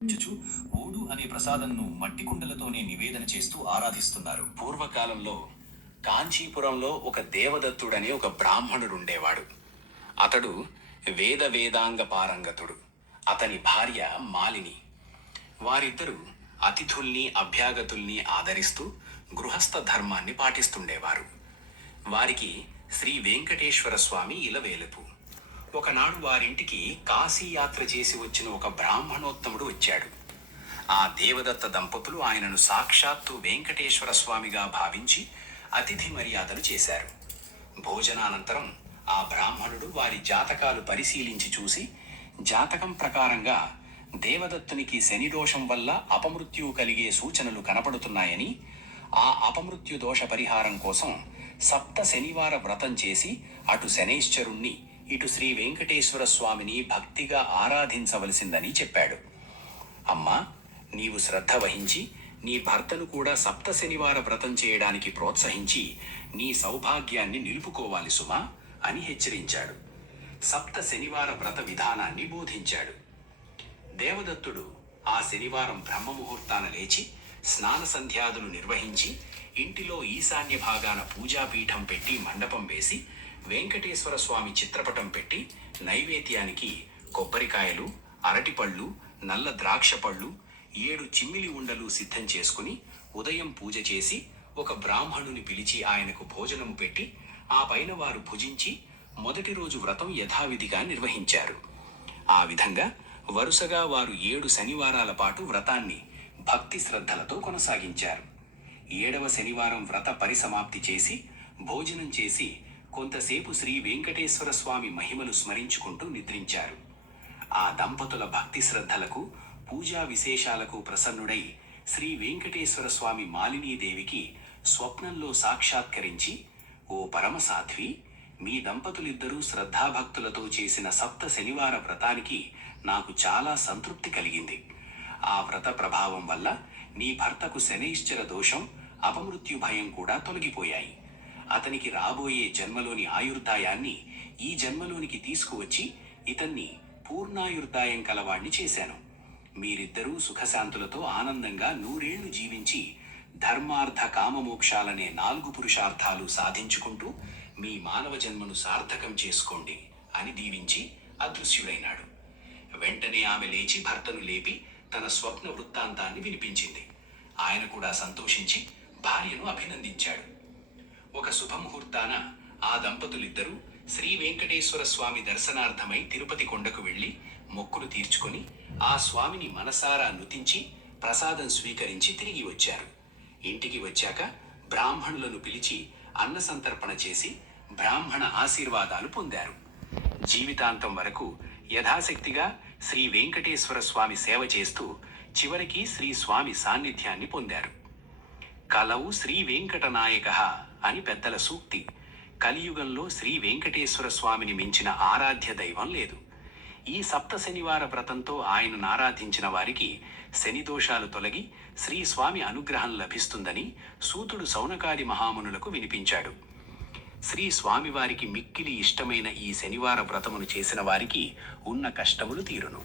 చుచు ఓడు అనే ప్రసాదంను మట్టి కుండలతోనే నివేదన చేస్తూ ఆరాధిస్తున్నారు. పూర్వకాలంలో కాంచీపురంలో ఒక దేవదత్తుడనే ఒక బ్రాహ్మణుడుండేవాడు. అతడు వేదాంగ పారంగతుడు. అతని భార్య మాలిని. వారిద్దరూ అతిథుల్ని అభ్యాగతుల్ని ఆదరిస్తూ గృహస్థ ధర్మాన్ని పాటిస్తుండేవారు. వారికి శ్రీ వెంకటేశ్వర స్వామి ఇలవేలుపు. ఒకనాడు వారింటికి కాశీయాత్ర చేసి వచ్చిన ఒక బ్రాహ్మణోత్తముడు వచ్చాడు. ఆ దేవదత్త దంపతులు ఆయనను సాక్షాత్తు వెంకటేశ్వర స్వామిగా భావించి అతిథి మర్యాదలు చేశారు. భోజనానంతరం ఆ బ్రాహ్మణుడు వారి జాతకాలు పరిశీలించి చూసి, జాతకం ప్రకారంగా దేవదత్తునికి శనిదోషం వల్ల అపమృత్యువు కలిగే సూచనలు కనపడుతున్నాయని, ఆ అపమృత్యు దోష పరిహారం కోసం సప్త శనివార వ్రతం చేసి అటు శనైశ్చరుణ్ణి ఇటు శ్రీ వెంకటేశ్వర స్వామిని భక్తిగా ఆరాధించవలసిందని చెప్పాడు. అమ్మా, నీవు శ్రద్ధ వహించి నీ భర్తను కూడా సప్త శనివార వ్రతం చేయడానికి ప్రోత్సహించి నీ సౌభాగ్యాన్ని నిలుపుకోవాలి సుమా అని హెచ్చరించాడు. సప్త శనివార వ్రత విధానాన్ని బోధించాడు. దేవదత్తుడు ఆ శనివారం బ్రహ్మముహూర్తాన లేచి స్నాన సంధ్యాదులు నిర్వహించి ఇంటిలో ఈశాన్య భాగాన పూజాపీఠం పెట్టి మండపం వేసి వెంకటేశ్వర స్వామి చిత్రపటం పెట్టి నైవేద్యానికి కొబ్బరికాయలు, అరటిపళ్ళు, నల్ల ద్రాక్ష పళ్ళు, 7 చిమ్మిలి ఉండలు సిద్ధం చేసుకుని ఉదయం పూజ చేసి ఒక బ్రాహ్మణుని పిలిచి ఆయనకు భోజనము పెట్టి ఆ పైన వారు భుజించి మొదటి రోజు వ్రతం యథావిధిగా నిర్వహించారు. ఆ విధంగా వరుసగా వారు 7 శనివారాల పాటు వ్రతాన్ని భక్తి శ్రద్ధలతో కొనసాగించారు. 7వ శనివారం వ్రత పరిసమాప్తి చేసి భోజనం చేసి కొంతసేపు శ్రీ వెంకటేశ్వర స్వామి మహిమలు స్మరించుకుంటూ నిద్రించారు. ఆ దంపతుల భక్తి శ్రద్ధలకు, పూజా విశేషాలకు ప్రసన్నుడై శ్రీ వెంకటేశ్వర స్వామి మాలినీదేవికి స్వప్నంలో సాక్షాత్కరించి, ఓ పరమసాధ్వి, మీ దంపతులిద్దరూ శ్రద్ధాభక్తులతో చేసిన సప్త శనివార వ్రతానికి నాకు చాలా సంతృప్తి కలిగింది. ఆ వ్రత ప్రభావం వల్ల నీ భర్తకు శనైశ్చర దోషం, అపమృత్యు భయం కూడా తొలగిపోయాయి. అతనికి రాబోయే జన్మలోని ఆయుర్దాయాన్ని ఈ జన్మలోనికి తీసుకువచ్చి ఇతన్ని పూర్ణాయుర్దాయం కలవాణ్ణి చేశాను. మీరిద్దరూ సుఖశాంతులతో ఆనందంగా 100 ఏళ్లు జీవించి ధర్మార్థ కామమోక్షాలనే 4 పురుషార్థాలు సాధించుకుంటూ మీ మానవ జన్మను సార్థకం చేసుకోండి అని దీవించి అదృశ్యుడైనాడు. వెంటనే ఆమె లేచి భర్తను లేపి తన స్వప్న వృత్తాంతాన్ని వినిపించింది. ఆయన కూడా సంతోషించి భార్యను అభినందించాడు. ఒక శుభముహూర్తాన ఆ దంపతులిద్దరూ శ్రీ వెంకటేశ్వర స్వామి దర్శనార్థమై తిరుపతి కొండకు వెళ్లి మొక్కులు తీర్చుకొని ఆ స్వామిని మనసారా నుతించి ప్రసాదం స్వీకరించి తిరిగి వచ్చారు. ఇంటికి వచ్చాక బ్రాహ్మణులను పిలిచి అన్న సంతర్పణ చేసి బ్రాహ్మణ ఆశీర్వాదాలు పొందారు. జీవితాంతం వరకు యథాశక్తిగా శ్రీ వెంకటేశ్వర స్వామి సేవ చేస్తూ చివరికి శ్రీ స్వామి సాన్నిధ్యాన్ని పొందారు. కలవు శ్రీ వెంకటనాయక అని పెద్దల సూక్తి. కలియుగంలో శ్రీ వెంకటేశ్వర స్వామిని మించిన ఆరాధ్య దైవం లేదు. ఈ సప్త శనివార వ్రతంతో ఆయనను ఆరాధించిన వారికి శని దోషాలు తొలగి శ్రీ స్వామి అనుగ్రహం లభిస్తుందని సూతుడు సౌనకాది మహామునులకు వినిపించాడు. శ్రీ స్వామివారికి మిక్కిలి ఇష్టమైన ఈ శనివార వ్రతమును చేసిన వారికి ఉన్న కష్టములు తీరును,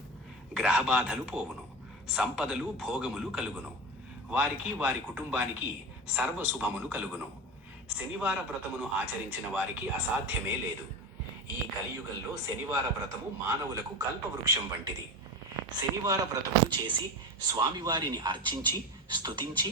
గ్రహబాధలు పోవును, సంపదలు భోగములు కలుగును. వారికి వారి కుటుంబానికి సర్వశుభములు కలుగును. శనివార వ్రతమును ఆచరించిన వారికి అసాధ్యమే లేదు. ఈ కలియుగంలో శనివార వ్రతము మానవులకు కల్పవృక్షం వంటిది. శనివార వ్రతమును చేసి స్వామివారిని అర్చించి స్తుతించి